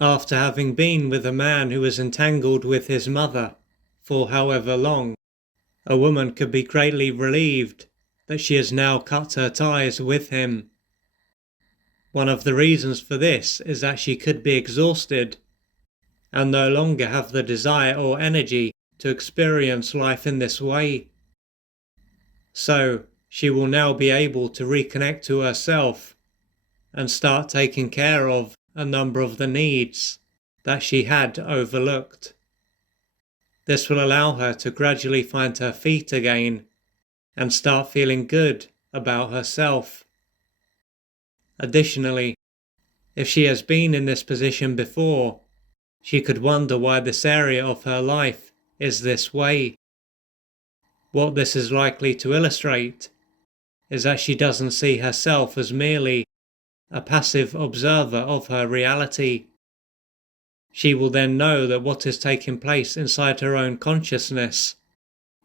After having been with a man who was entangled with his mother for however long, a woman could be greatly relieved that she has now cut her ties with him. One of the reasons for this is that she could be exhausted and no longer have the desire or energy to experience life in this way. So she will now be able to reconnect to herself and start taking care of a number of the needs that she had overlooked. This will allow her to gradually find her feet again and start feeling good about herself. Additionally, if she has been in this position before, she could wonder why this area of her life is this way. What this is likely to illustrate is that she doesn't see herself as merely a passive observer of her reality. She will then know that what is taking place inside her own consciousness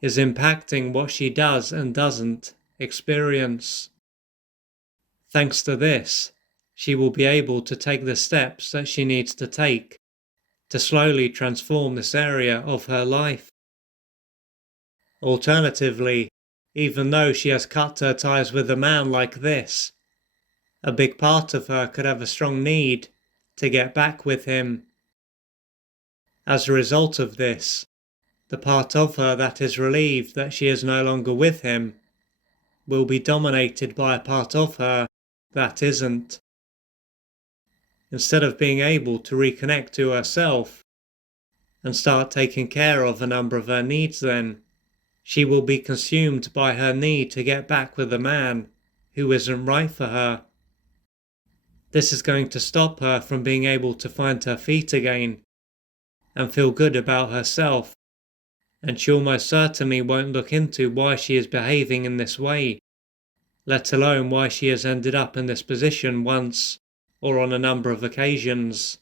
is impacting what she does and doesn't experience. Thanks to this, she will be able to take the steps that she needs to take to slowly transform this area of her life. Alternatively, even though she has cut her ties with a man like this, a big part of her could have a strong need to get back with him. As a result of this, the part of her that is relieved that she is no longer with him will be dominated by a part of her that isn't. Instead of being able to reconnect to herself and start taking care of a number of her needs, then she will be consumed by her need to get back with a man who isn't right for her. This is going to stop her from being able to find her feet again and feel good about herself, and she almost certainly won't look into why she is behaving in this way, let alone why she has ended up in this position once or on a number of occasions.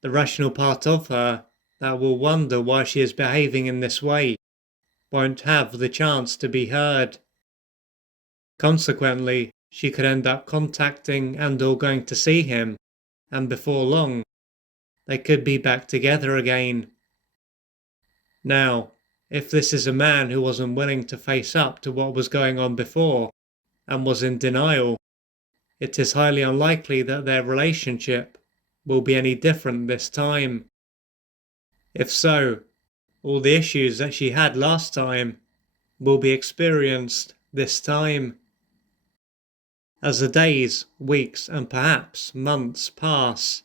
The rational part of her that will wonder why she is behaving in this way won't have the chance to be heard. Consequently, she could end up contacting and or going to see him, and before long, they could be back together again. Now, if this is a man who wasn't willing to face up to what was going on before and was in denial, it is highly unlikely that their relationship will be any different this time. If so, all the issues that she had last time will be experienced this time. As the days, weeks, and perhaps months pass,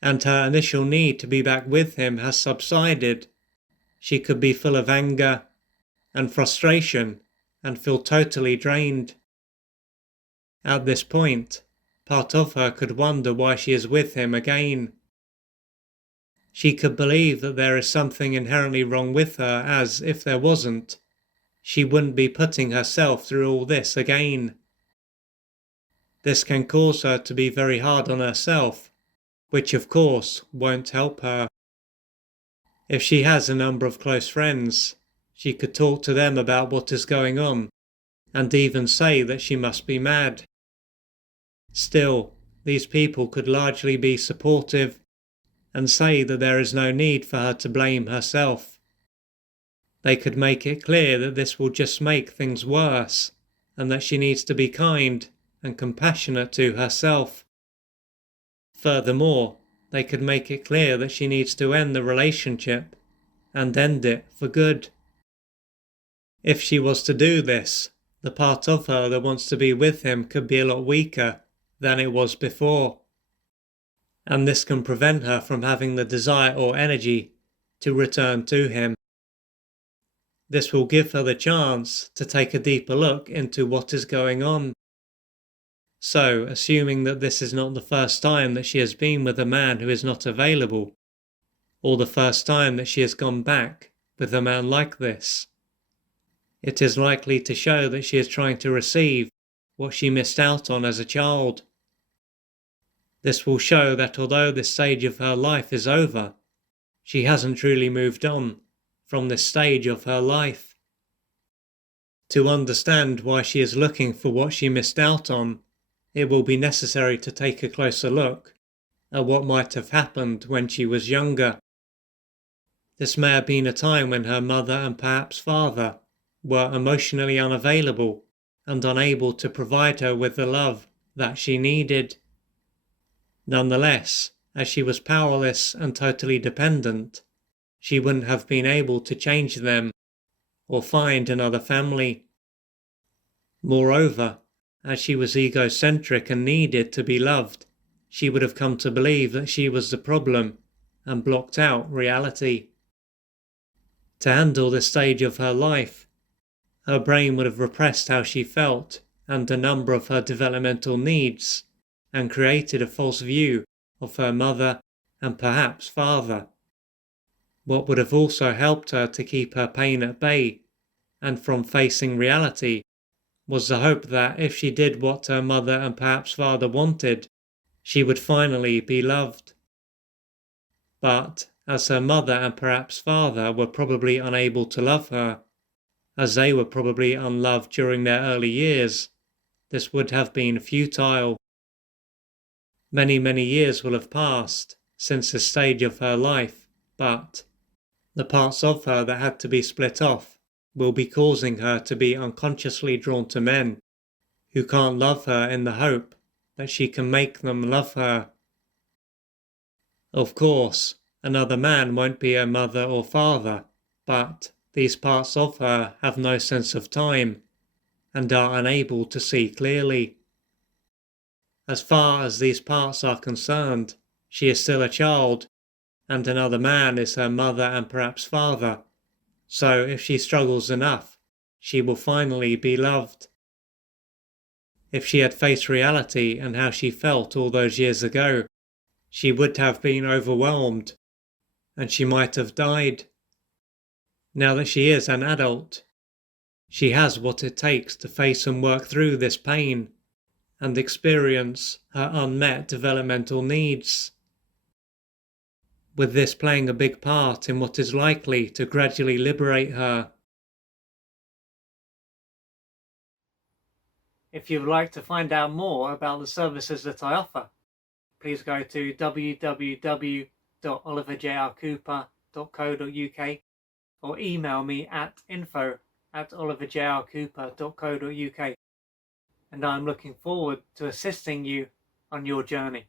and her initial need to be back with him has subsided, she could be full of anger and frustration and feel totally drained. At this point, part of her could wonder why she is with him again. She could believe that there is something inherently wrong with her, as if there wasn't, she wouldn't be putting herself through all this again. This can cause her to be very hard on herself, which of course won't help her. If she has a number of close friends, she could talk to them about what is going on, and even say that she must be mad. Still, these people could largely be supportive and say that there is no need for her to blame herself. They could make it clear that this will just make things worse, and that she needs to be kind and compassionate to herself. Furthermore, they could make it clear that she needs to end the relationship and end it for good. If she was to do this, the part of her that wants to be with him could be a lot weaker than it was before, and this can prevent her from having the desire or energy to return to him. This will give her the chance to take a deeper look into what is going on. So, assuming that this is not the first time that she has been with a man who is not available, or the first time that she has gone back with a man like this, it is likely to show that she is trying to receive what she missed out on as a child. This will show that although this stage of her life is over, she hasn't truly moved on from this stage of her life. To understand why she is looking for what she missed out on, it will be necessary to take a closer look at what might have happened when she was younger. This may have been a time when her mother and perhaps father were emotionally unavailable and unable to provide her with the love that she needed. Nonetheless, as she was powerless and totally dependent, she wouldn't have been able to change them or find another family. Moreover, as she was egocentric and needed to be loved, she would have come to believe that she was the problem and blocked out reality. To handle this stage of her life, her brain would have repressed how she felt and a number of her developmental needs and created a false view of her mother and perhaps father. What would have also helped her to keep her pain at bay and from facing reality was the hope that if she did what her mother and perhaps father wanted, she would finally be loved. But as her mother and perhaps father were probably unable to love her, as they were probably unloved during their early years, this would have been futile. Many, many years will have passed since this stage of her life, but the parts of her that had to be split off will be causing her to be unconsciously drawn to men who can't love her in the hope that she can make them love her. Of course, another man won't be her mother or father, but these parts of her have no sense of time and are unable to see clearly. As far as these parts are concerned, she is still a child, and another man is her mother and perhaps father, so if she struggles enough, she will finally be loved. If she had faced reality and how she felt all those years ago, she would have been overwhelmed, and she might have died. Now that she is an adult, she has what it takes to face and work through this pain and experience her unmet developmental needs, with this playing a big part in what is likely to gradually liberate her. If you would like to find out more about the services that I offer, please go to www.oliverjrcooper.co.uk or email me at info@oliverjrcooper.co.uk, and I'm looking forward to assisting you on your journey.